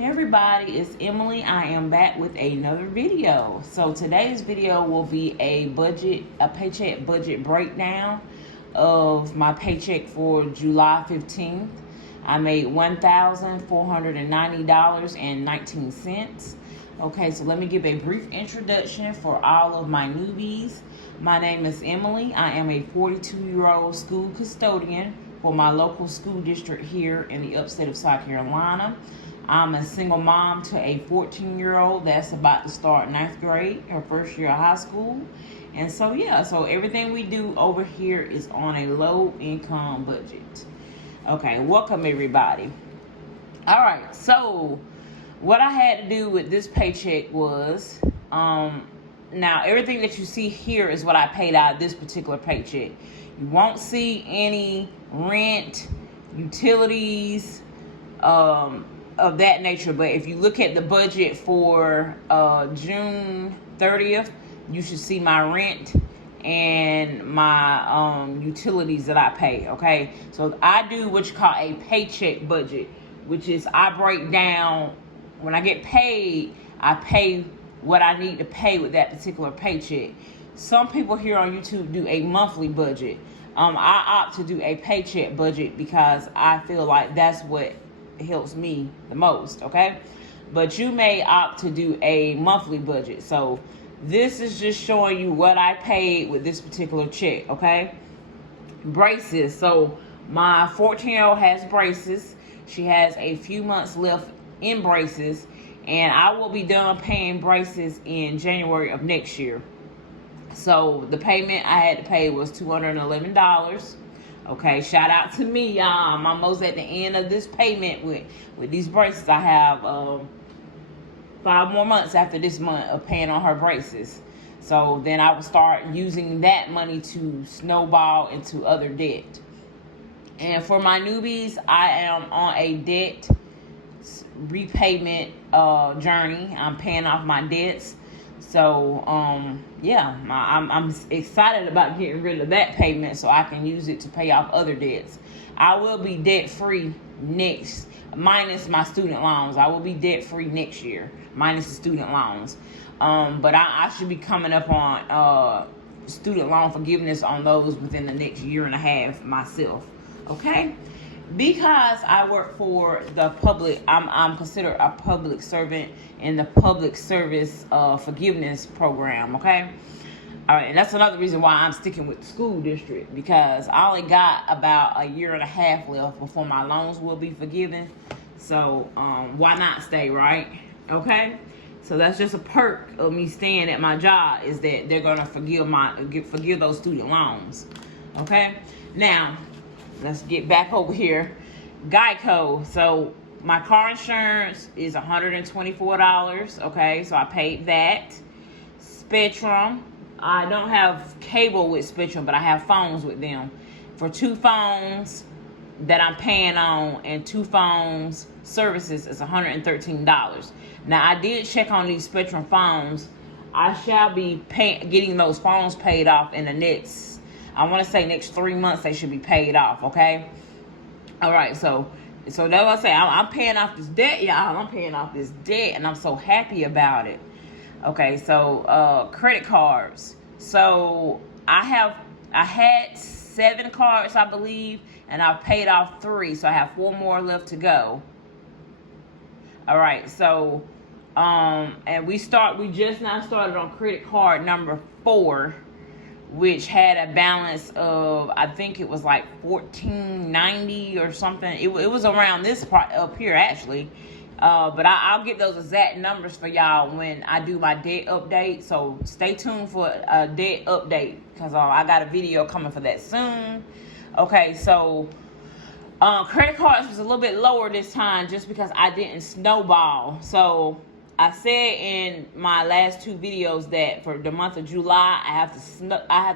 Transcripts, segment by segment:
Hey everybody, it's Emily. I am back with another video. So today's video will be a paycheck budget breakdown of my paycheck for July 15th. I made $1,490.19. Okay, so let me give a brief introduction for all of my newbies. My name is Emily. I am a 42-year-old school custodian for my local school district here in the upstate of South Carolina. I'm a single mom to a 14-year-old that's about to start 9th grade, her first year of high school. And so, so everything we do over here is on a low income budget. Okay, welcome everybody. All right, so what I had to do with this paycheck was, now everything that you see here is what I paid out of this particular paycheck. You won't see any rent, utilities, of that nature. But if you look at the budget for June 30th, you should see my rent and my utilities that I pay. Okay, so I do what you call a paycheck budget, which is I break down when I get paid, I pay what I need to pay with that particular paycheck. Some people here on YouTube do a monthly budget. I opt to do a paycheck budget because I feel like that's what helps me the most, okay? But you may opt to do a monthly budget. So this is just showing you what I paid with this particular check, okay? Braces. So my 14-year-old has braces. She has a few months left in braces, and I will be done paying braces in January of next year. So the payment I had to pay was $211. Okay, shout out to me, y'all. I'm almost at the end of this payment with these braces. I have 5 more months after this month of paying on her braces. So then I will start using that money to snowball into other debt. And for my newbies, I am on a debt repayment journey. I'm paying off my debts. So, I'm excited about getting rid of that payment so I can use it to pay off other debts. I will be debt-free minus my student loans. I will be debt-free next year, minus the student loans. But I should be coming up on student loan forgiveness on those within the next year and a half myself, okay? Because I work for the public, I'm considered a public servant in the public service forgiveness program, okay? All right, and that's another reason why I'm sticking with the school district, because I only got about a year and a half left before my loans will be forgiven. So why not stay, right? Okay? So that's just a perk of me staying at my job, is that they're gonna forgive those student loans. Okay? Now, let's get back over here. Geico. So my car insurance is $124. Okay, so I paid that. Spectrum. I don't have cable with Spectrum, but I have phones with them. For 2 phones that I'm paying on and 2 phones services is $113. Now I did check on these Spectrum phones. I shall be getting those phones paid off in the next, I want to say next 3 months they should be paid off, okay? All right, so that's what I say. I'm paying off this debt, y'all. I'm paying off this debt, and I'm so happy about it. Okay, so credit cards. So I had 7 cards, I believe, and I've paid off 3, so I have 4 more left to go. All right, so and we just now started on credit card number 4, which had a balance of, I think it was like $14.90 or something. It was around this part up here actually, but I'll get those exact numbers for y'all when I do my debt update. So stay tuned for a debt update, because I got a video coming for that soon. Okay, so credit cards was a little bit lower this time just because I didn't snowball. So I said in my last 2 videos that for the month of July, I have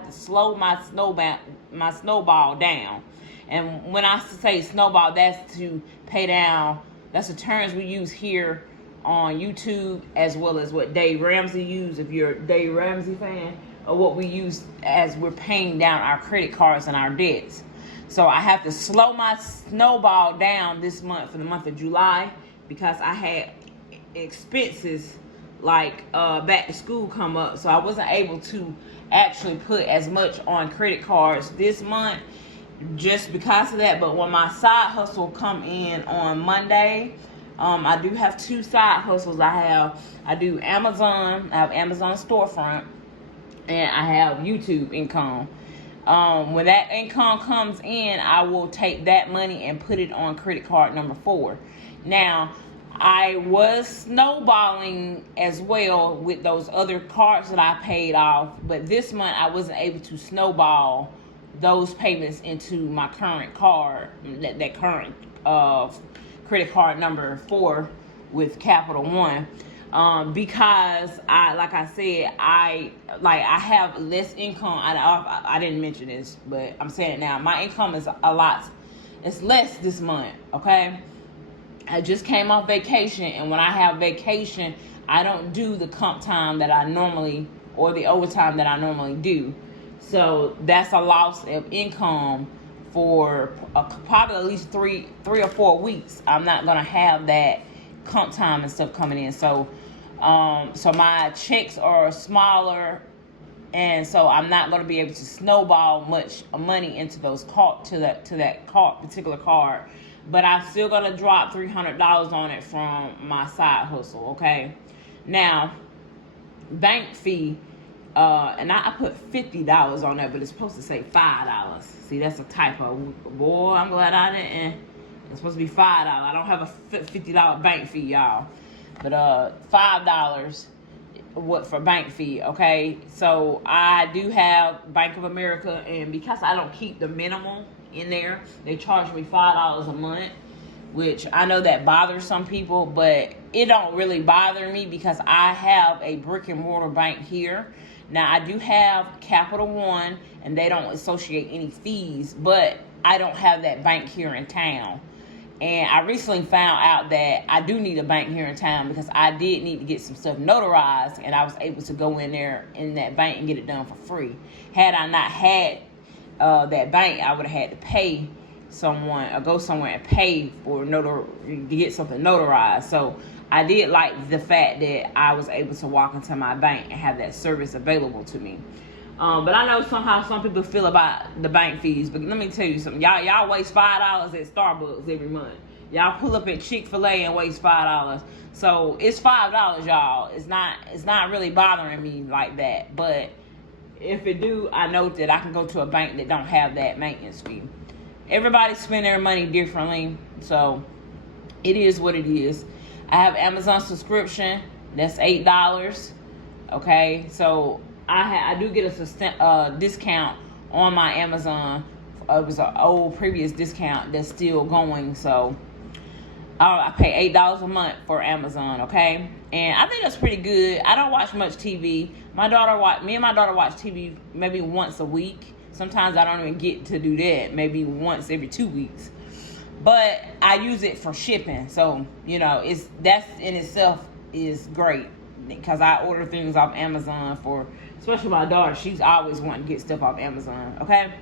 to slow my snowball down. And when I say snowball, that's to pay down. That's the terms we use here on YouTube, as well as what Dave Ramsey used, if you're a Dave Ramsey fan, or what we use as we're paying down our credit cards and our debts. So I have to slow my snowball down this month for the month of July because I had expenses like back to school come up, so I wasn't able to actually put as much on credit cards this month just because of that. But when my side hustle come in on Monday, I do have 2 side hustles. I do Amazon. I have Amazon storefront, and I have YouTube income. When that income comes in, I will take that money and put it on credit card number 4. Now, I was snowballing as well with those other cards that I paid off, but this month I wasn't able to snowball those payments into my current card, that current credit card number 4 with Capital One, because I have less income. I didn't mention this, but I'm saying it now. My income is it's less this month. Okay. I just came off vacation, and when I have vacation, I don't do the comp time that I normally, or the overtime that I normally do. So that's a loss of income for probably at least three or 4 weeks. I'm not gonna have that comp time and stuff coming in. So my checks are smaller, and so I'm not gonna be able to snowball much money into those that particular card. But I'm still gonna drop $300 on it from my side hustle. Okay. Now, bank fee, and I put $50 on that, but it's supposed to say $5. See, that's a typo. Boy, I'm glad I didn't. It's supposed to be $5. I don't have a $50 bank fee, y'all. But $5 for bank fee. Okay. So I do have Bank of America, and because I don't keep the minimum in there, they charge me $5 a month, which I know that bothers some people, but it don't really bother me because I have a brick and mortar bank here. Now, I do have Capital One, and they don't associate any fees, but I don't have that bank here in town. And I recently found out that I do need a bank here in town because I did need to get some stuff notarized, and I was able to go in there in that bank and get it done for free. Had I not had that bank, I would have had to pay someone or go somewhere and pay for to get something notarized. So I did like the fact that I was able to walk into my bank and have that service available to me. But I know somehow some people feel about the bank fees. But let me tell you something. Y'all waste $5 at Starbucks every month. Y'all pull up at Chick-fil-A and waste $5. So it's $5, y'all. It's not really bothering me like that. But if it do, I know that I can go to a bank that don't have that maintenance fee. Everybody spend their money differently, so it is what it is. I have Amazon subscription. That's $8. Okay, so I do get a discount on my Amazon. It was an old previous discount that's still going, so I pay $8 a month for Amazon. Okay, and I think that's pretty good. I don't watch much TV. Me and my daughter watch TV maybe once a week. Sometimes I don't even get to do that. Maybe once every 2 weeks. But I use it for shipping, so that's in itself is great because I order things off Amazon especially my daughter. She's always wanting to get stuff off Amazon. Okay.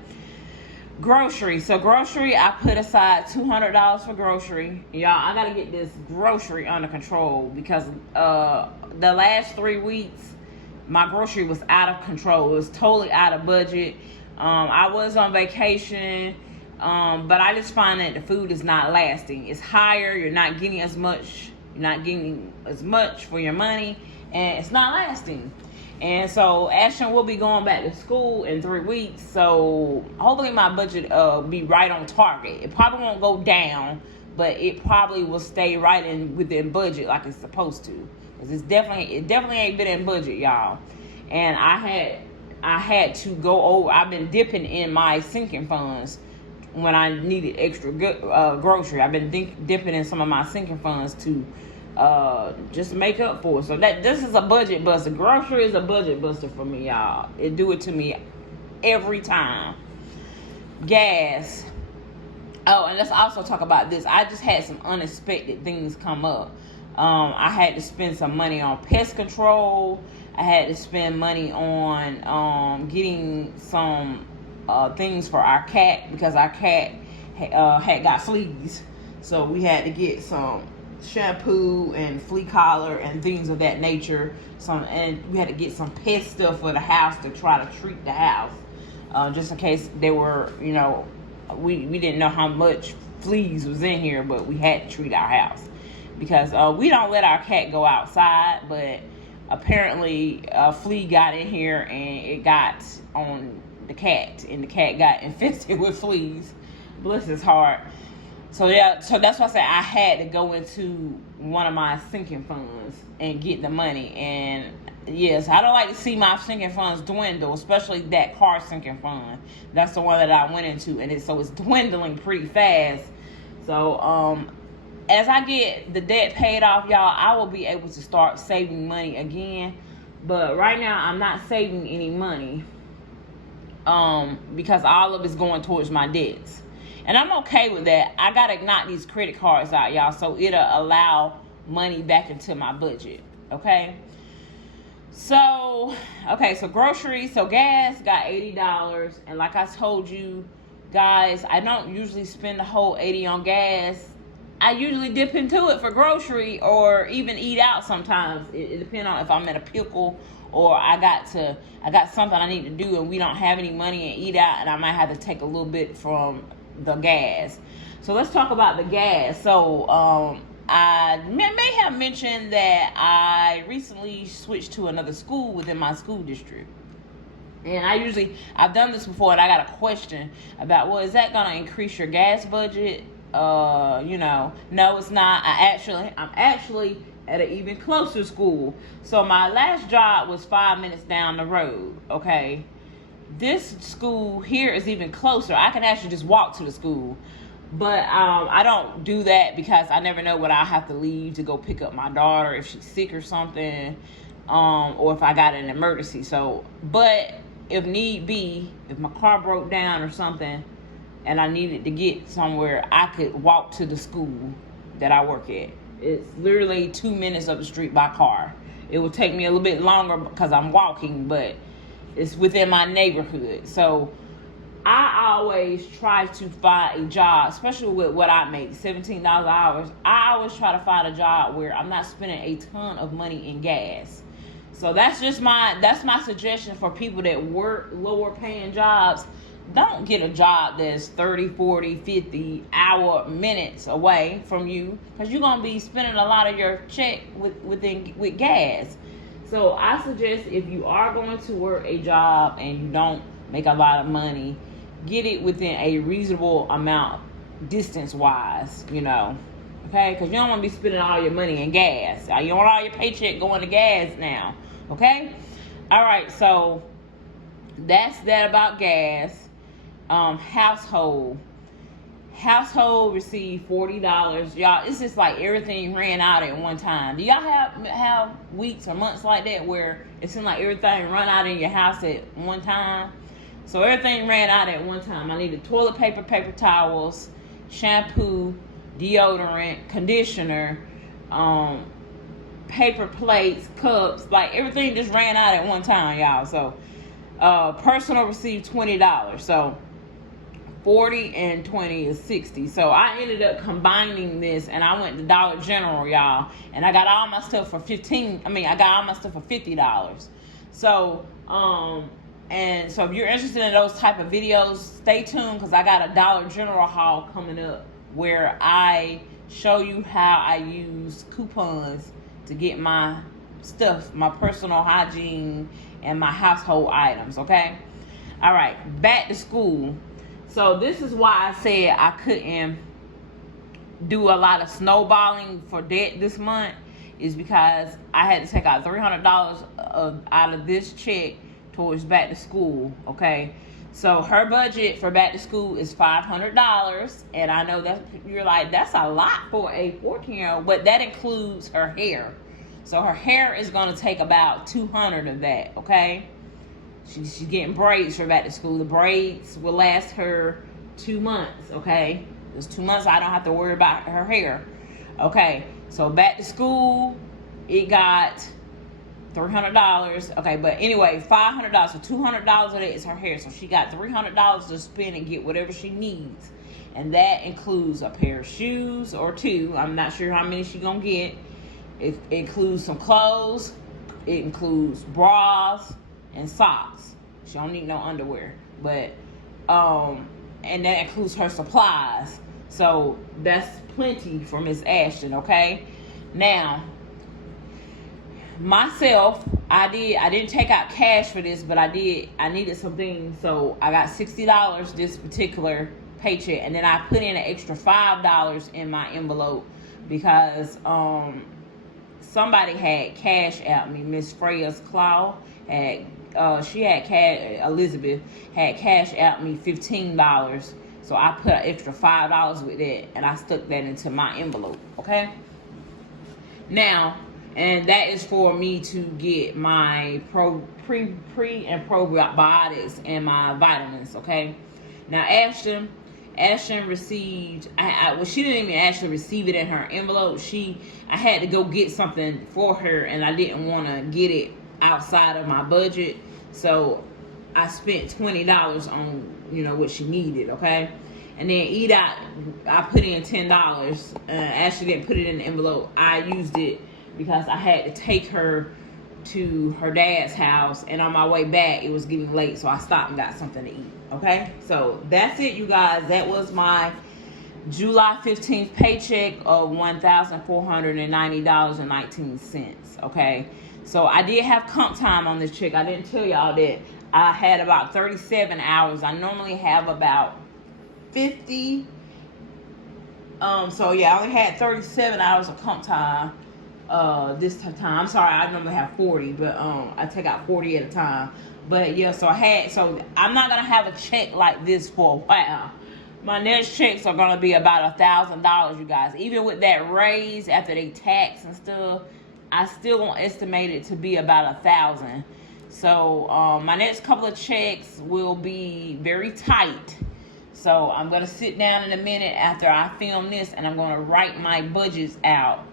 Grocery. So grocery, I put aside $200 for grocery. Y'all, I gotta get this grocery under control because the last 3 weeks my grocery was out of control. It was totally out of budget. I was on vacation, but I just find that the food is not lasting. It's higher. You're not getting as much. You're not getting as much for your money, and it's not lasting. And so Ashton will be going back to school in 3 weeks. So hopefully my budget be right on target. It probably won't go down, but it probably will stay right within budget like it's supposed to. Cause it definitely ain't been in budget, y'all. And I had to go over. I've been dipping in my sinking funds when I needed extra grocery. I've been dipping in some of my sinking funds to just make up for it. So this is a budget buster. Grocery is a budget buster for me, y'all. It do it to me every time. Gas. Oh, and let's also talk about this. I just had some unexpected things come up. I had to spend some money on pest control. I had to spend money on getting some things for our cat because our cat had got fleas. So we had to get some shampoo and flea collar and things of that nature. And we had to get some pet stuff for the house to try to treat the house, just in case there were, we didn't know how much fleas was in here, but we had to treat our house because we don't let our cat go outside, but apparently a flea got in here and it got on the cat, and the cat got infested with fleas. Bless his heart. So that's why I said I had to go into one of my sinking funds and get the money. And yes, I don't like to see my sinking funds dwindle, especially that car sinking fund. That's the one that I went into, and it's dwindling pretty fast. So as I get the debt paid off, y'all, I will be able to start saving money again. But right now, I'm not saving any money because all of it's going towards my debts. And I'm okay with that. I got to knock these credit cards out, y'all, so it'll allow money back into my budget, okay? So groceries, gas got $80. And like I told you guys, I don't usually spend the whole $80 on gas. I usually dip into it for grocery or even eat out sometimes. It depends on if I'm in a pickle or I got something I need to do and we don't have any money and eat out, and I might have to take a little bit from the gas. So let's talk about the gas. So I may have mentioned that I recently switched to another school within my school district. And I've done this before, and I got a question about, well, is that going to increase your gas budget? No, it's not. I'm actually at an even closer school. So my last job was 5 minutes down the road, okay? This school here is even closer. I can actually just walk to the school. But I don't do that because I never know when I'll have to leave to go pick up my daughter if she's sick or something, or if I got an emergency. So, but if need be, if my car broke down or something and I needed to get somewhere, I could walk to the school that I work at. It's literally 2 minutes up the street by car. It will take me a little bit longer because I'm walking, but it's within my neighborhood. So I always try to find a job, especially with what I make, $17 an hour. I always try to find a job where I'm not spending a ton of money in gas. So that's my suggestion for people that work lower paying jobs. Don't get a job that's 30, 40, 50 hour minutes away from you, because you're going to be spending a lot of your check with gas. So I suggest if you are going to work a job and you don't make a lot of money, get it within a reasonable amount distance-wise, okay? Because you don't want to be spending all your money in gas. You don't want all your paycheck going to gas now, okay? All right, so that's that about gas. Household received $40. Y'all, it's just like everything ran out at one time. Do y'all have weeks or months like that where it seems like everything run out in your house at one time? So everything ran out at one time. I needed toilet paper, paper towels, shampoo, deodorant, conditioner, paper plates, cups. Like everything just ran out at one time, y'all. So personal received $20. So 40 and 20 is 60. So I ended up combining this, and I went to Dollar General, y'all, and I got all my stuff for $50. So and so if you're interested in those type of videos, stay tuned, because I got a Dollar General haul coming up where I show you how I use coupons to get my stuff, my personal hygiene and my household items, okay? All right, back to school. So this is why I said I couldn't do a lot of snowballing for debt this month, is because I had to take out $300 out of this check towards back to school, okay? So her budget for back to school is $500, and I know that you're like, that's a lot for a 14-year-old, but that includes her hair. So her hair is going to take about $200 of that, okay? She's getting braids for back to school. The braids will last her 2 months, okay? Those 2 months I don't have to worry about her hair, okay? So back to school, it got $300, okay? But anyway, $500, so $200 of that is her hair. So she got $300 to spend and get whatever she needs. and that includes a pair of shoes or two. I'm not sure how many she's gonna get. It includes some clothes. It includes bras and socks. She don't need no underwear, but and that includes her supplies. So that's plenty for Miss Ashton. Okay, now myself, I didn't take out cash for this, but I needed some things, so I got $60 this particular paycheck, and then I put in an extra $5 in my envelope because somebody had cash out me. Miss Freya's Claw had Elizabeth had cash out me $15, so I put an extra $5 with that, and I stuck that into my envelope. Okay, now. And that is for me to get my pre and probiotics and my vitamins. Okay. Now Ashton received. Well, she didn't even actually receive it in her envelope. I had to go get something for her, and I didn't want to get it outside of my budget, so I spent $20 on what she needed. Okay. And then I put in $10. Ashley didn't put it in the envelope. I used it because I had to take her to her dad's house, and on my way back it was getting late, so I stopped and got something to eat. Okay, so that's it, you guys. That was my July 15th paycheck of $1,490.19. Okay, so I did have comp time on this check. I didn't tell y'all that I had about 37 hours. I normally have about 50. So yeah, I only had 37 hours of comp time this time. I'm sorry, I normally have 40, but I take out 40 at a time. But yeah, so I'm not gonna have a check like this for a while. My next checks are gonna be about $1,000, you guys. Even with that raise after they tax and stuff, I still gonna estimate it to be about 1,000. So my next couple of checks will be very tight. So I'm gonna sit down in a minute after I film this, and I'm gonna write my budgets out.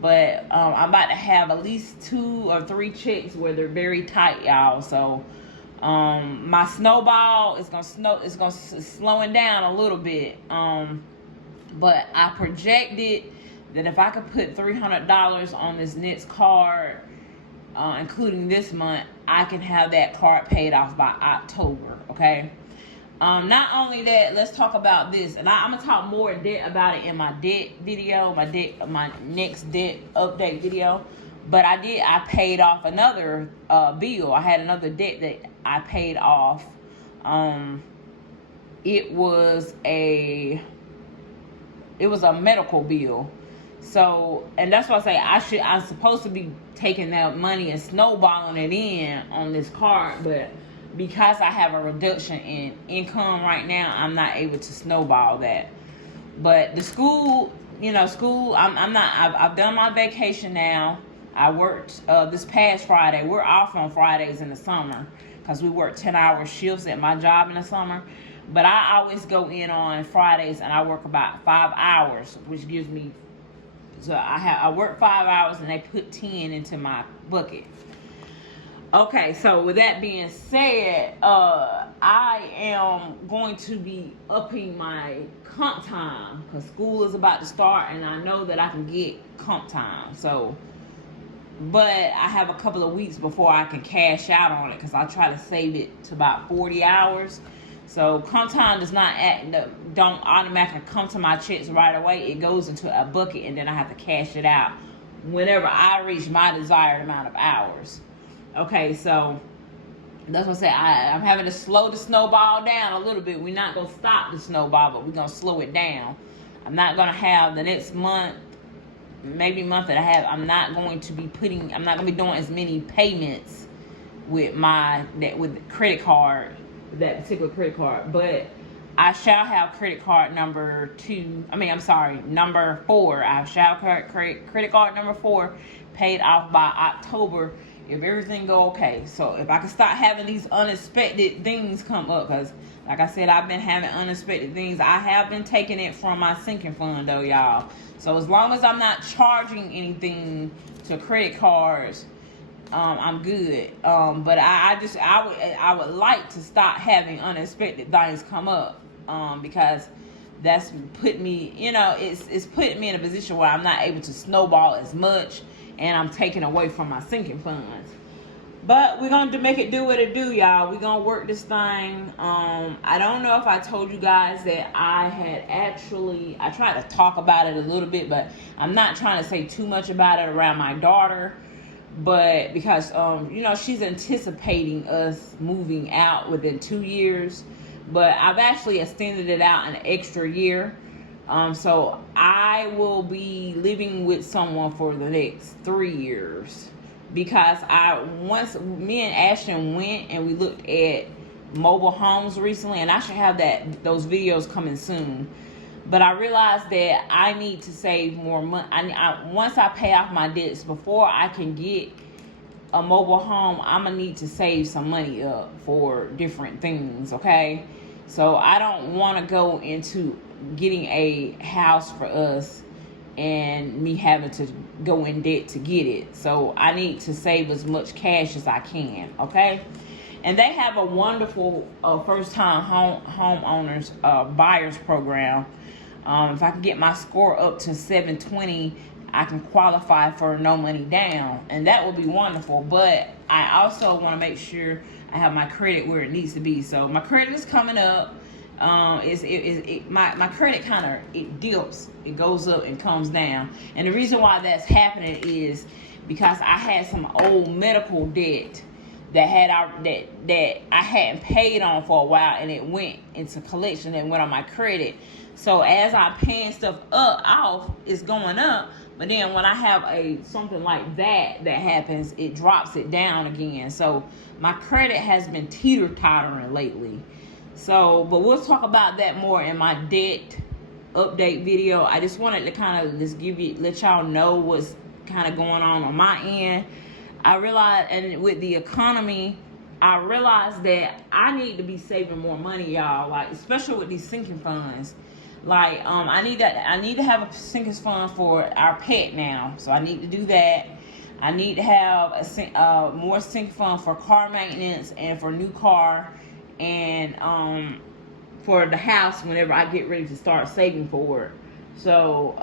But I'm about to have at least 2 or 3 checks where they're very tight, y'all. So my snowball is slowing down a little bit. But I projected that if I could put $300 on this next card, including this month, I can have that card paid off by October. Okay. Not only that, let's talk about this, and I'm gonna talk more debt about it in my debt video, my next debt update video. But I paid off another bill. I had another debt that I paid off. It was a medical bill. So, and that's why I say I'm supposed to be taking that money and snowballing it in on this card, but because I have a reduction in income right now, I'm not able to snowball that. But the school, I've done my vacation now. I worked this past Friday. We're off on Fridays in the summer because we work 10-hour shifts at my job in the summer. But I always go in on Fridays and I work about 5 hours, which gives me, so I work 5 hours and they put 10 into my bucket. Okay, so with that being said, I am going to be upping my comp time because school is about to start, and I know that I can get comp time. So, but I have a couple of weeks before I can cash out on it because I try to save it to about 40 hours. So comp time don't automatically come to my checks right away. It goes into a bucket, and then I have to cash it out whenever I reach my desired amount of hours. Okay, so that's what I say. I'm having to slow the snowball down a little bit. We're not going to stop the snowball, but we're going to slow it down. I'm not going to have the next month, maybe month that I have, I'm not going to be doing as many payments with credit card, that particular credit card. But I shall have credit card number 4. I shall have credit card number 4 paid off by October if everything go okay. So if I can start having these unexpected things come up, because like I said, I've been having unexpected things. I have been taking it from my sinking fund though, y'all. So as long as I'm not charging anything to credit cards, I'm good. But I would like to start having unexpected things come up, because that's put me, it's putting me in a position where I'm not able to snowball as much, and I'm taking away from my sinking funds. But we're going to make it do what it do, y'all. We're going to work this thing. I don't know if I told you guys that I tried to talk about it a little bit, but I'm not trying to say too much about it around my daughter. But because, she's anticipating us moving out within 2 years. But I've actually extended it out an extra year. So I will be living with someone for the next 3 years. Because once me and Ashton went and we looked at mobile homes recently, and I should have those videos coming soon. But I realized that I need to save more money. Once I pay off my debts, before I can get a mobile home, I'm gonna need to save some money up for different things. Okay, so I don't want to go into getting a house for us and me having to go in debt to get it. So I need to save as much cash as I can, okay? And they have a wonderful first-time homeowners buyers program. If I can get my score up to 720, I can qualify for no money down, and that would be wonderful. But I also want to make sure I have my credit where it needs to be. So my credit is coming up. My credit it dips, it goes up and comes down, and the reason why that's happening is because I had some old medical debt that I hadn't paid on for a while, and it went into collection and went on my credit. So as I'm paying stuff off, it's going up, but then when I have something like that happens, it drops it down again. So my credit has been teeter-tottering lately. So, but we'll talk about that more in my debt update video. I just wanted to kind of let y'all know what's kind of going on my end. I realized, and with the economy, I realized that I need to be saving more money, y'all. Like, especially with these sinking funds. Like, I need to have a sinking fund for our pet now. So I need to do that. I need to have more sinking fund for car maintenance and for new car. And for the house whenever I get ready to start saving for it. So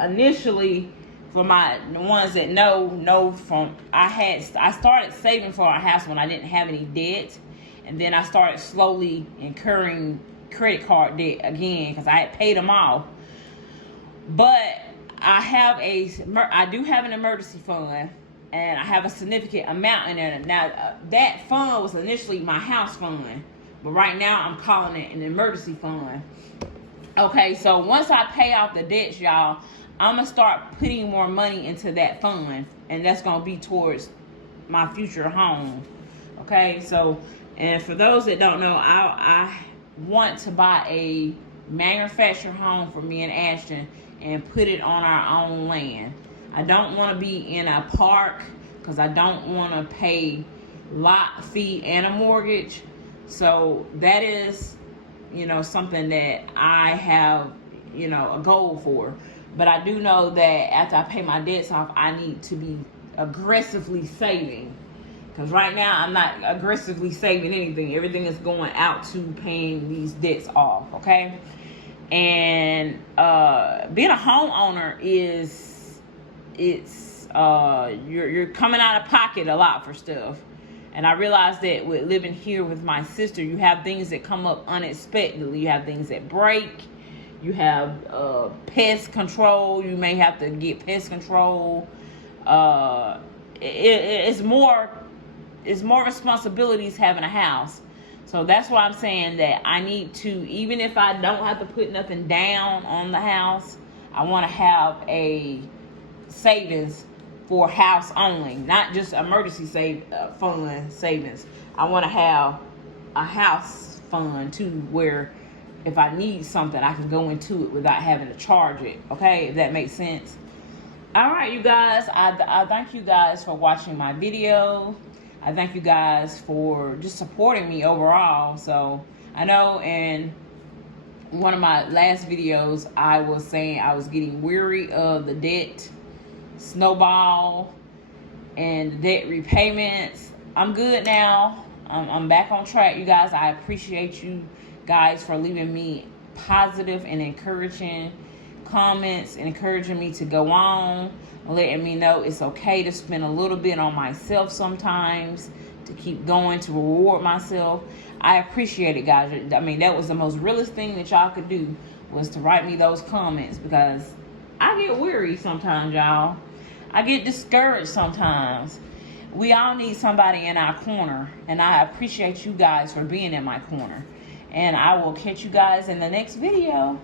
initially, for the ones that know from I started saving for our house when I didn't have any debt, and then I started slowly incurring credit card debt again because I had paid them off. But I do have an emergency fund, and I have a significant amount in there. Now that fund was initially my house fund. But right now, I'm calling it an emergency fund. Okay, so once I pay off the debts, y'all, I'm going to start putting more money into that fund. And that's going to be towards my future home. Okay, so, and for those that don't know, I want to buy a manufactured home for me and Ashton and put it on our own land. I don't want to be in a park because I don't want to pay lot fee and a mortgage. So that is, something that I have, a goal for. But I do know that after I pay my debts off, I need to be aggressively saving. Because right now, I'm not aggressively saving anything. Everything is going out to paying these debts off, okay? And being a homeowner you're coming out of pocket a lot for stuff. And I realized that with living here with my sister, you have things that come up unexpectedly. You have things that break. You have pest control. You may have to get pest control. It's more responsibilities having a house. So that's why I'm saying that I need to, even if I don't have to put nothing down on the house, I want to have a savings for house only, not just emergency fund savings. I want to have a house fund too, where if I need something, I can go into it without having to charge it. Okay, if that makes sense. All right, you guys, I thank you guys for watching my video. I thank you guys for just supporting me overall. So I know in one of my last videos, I was saying I was getting weary of the debt snowball and debt repayments. I'm good now. I'm back on track, you guys. I appreciate you guys for leaving me positive and encouraging comments, encouraging me to go on, letting me know it's okay to spend a little bit on myself sometimes, to keep going, to reward myself. I appreciate it, guys. I mean, that was the most realest thing that y'all could do, was to write me those comments, because I get weary sometimes, y'all. I get discouraged sometimes. We all need somebody in our corner, and I appreciate you guys for being in my corner. And I will catch you guys in the next video.